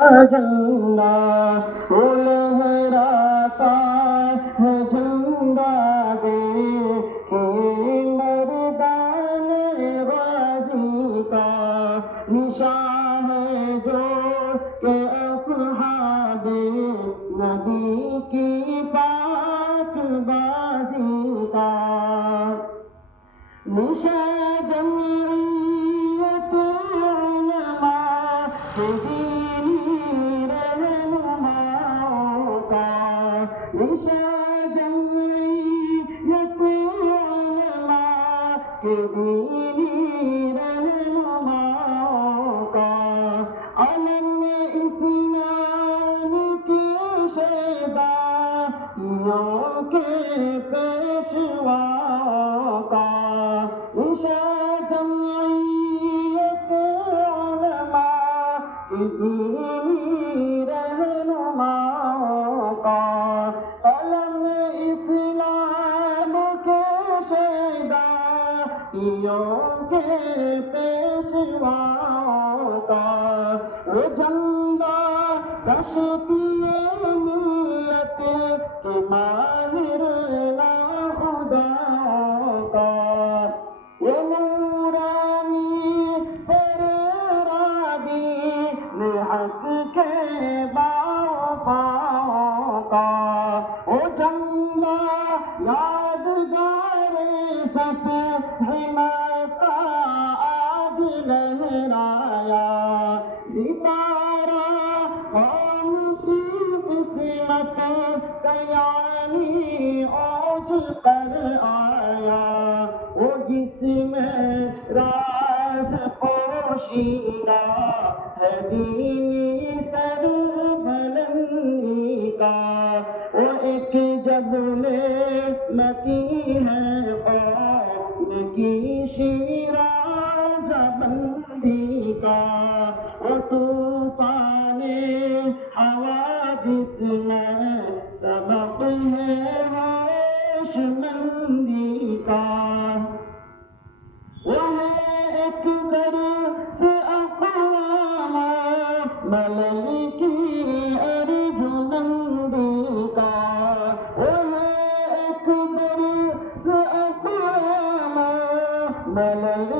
جھنڈا وہ لہراتا ہے جھنڈا دیکھے مردان غازی کا نشان ہے جو کہ اصحاب نبی کی پاک بازی کا نشان جمعیت علماء کے دینی رہنماؤں کا نشان جمعیت علماء کے دینی رہنماؤں کا علم اسلام کے شیدائیوں کے پیشواؤں کا نشان جمعیت علماء کے دینی رہنماؤں کا علم اسلام کے شیدائیوں کے پیشواؤں کا وہ جھنڈا کشتی ملت کے ماہر ناخداؤں کا یہ نورانی دین حق کے باغباؤں کا وہ جھنڈا یادگار فتح مکہ آج لہرایا ستارہ قوم کی قسمت کیانی اوج پر آیا وہ جس میں راز پوشیدہ ہے دینی سر بلندی کا وہ ایک جبل متی ہے قوم کی شیراز بندی کا وہ طوفان حوادث میں سبق ہے ہوش مندی کا وہ ہے ایک درس اقوام ملل کی ارجمندی کا وہ ہے ایک درس اقوام ملل